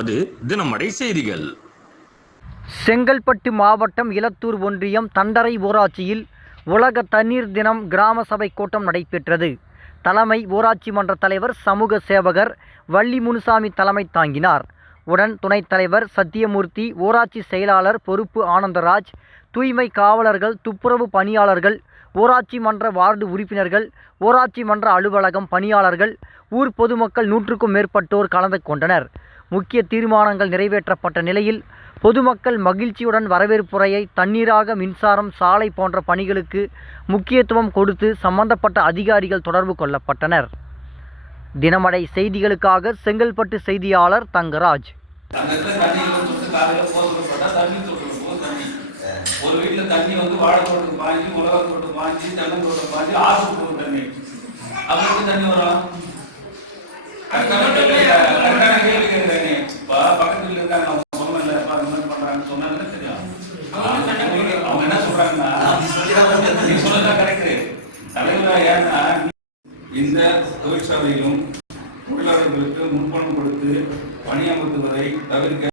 கொண்டிருப்பது தினமடை செய்திகள். செங்கல்பட்டு மாவட்டம் இலத்தூர் ஒன்றியம் தண்டரை ஊராட்சியில் உலக தண்ணீர் தினம் கிராம சபை கூட்டம் நடைபெற்றது. தலைமை ஊராட்சி மன்ற தலைவர் சமூக சேவகர் வள்ளி முனுசாமி தலைமை தாங்கினார். உடன் துணைத் தலைவர் சத்தியமூர்த்தி, ஊராட்சி செயலாளர் பொறுப்பு ஆனந்தராஜ், தூய்மை காவலர்கள், துப்புரவு பணியாளர்கள், ஊராட்சி மன்ற வார்டு உறுப்பினர்கள், ஊராட்சி மன்ற அலுவலகம் பணியாளர்கள், ஊர் பொதுமக்கள் 100க்கும் மேற்பட்டோர் கலந்து கொண்டனர். முக்கிய தீர்மானங்கள் நிறைவேற்றப்பட்ட நிலையில் பொதுமக்கள் மகிழ்ச்சியுடன் வரவேற்புரையை தண்ணீராக மின்சாரம், சாலை போன்ற பணிகளுக்கு முக்கியத்துவம் கொடுத்து சம்பந்தப்பட்ட அதிகாரிகள் தொடர்பு கொள்ளப்பட்டனர். தினமடை செய்திகளுக்காக செங்கல்பட்டு செய்தியாளர் தங்கராஜ். ஒரு வீட்டில் தண்ணி வாழை தோட்டத்துக்கு பாய்ஞ்சி, மிளகா தோட்டம் பாய்ஞ்சி, தென்னந்தோட்டம் பாய்ஞ்சி, ஆற்றுக்கு போகும் தண்ணி. அப்படி தண்ணி வரும். கரெக்டான கேள்வி கேட்குறேன். பக்கத்தில் இருக்காங்க, அவங்க சொன்னல இந்த மாதிரி பண்றாங்கன்னு சொன்னாங்கன்னா தெரியும். அவங்க என்ன சொல்றாங்கன்னா, நீ சொல்லதான் கரெக்டு. தலைவரா ஏன்னா இந்த தொழிற்சாலையிலும் தொழிலாளர்களுக்கு முன்பணம் கொடுத்து பணியமர்த்துவதை தவிர்க்க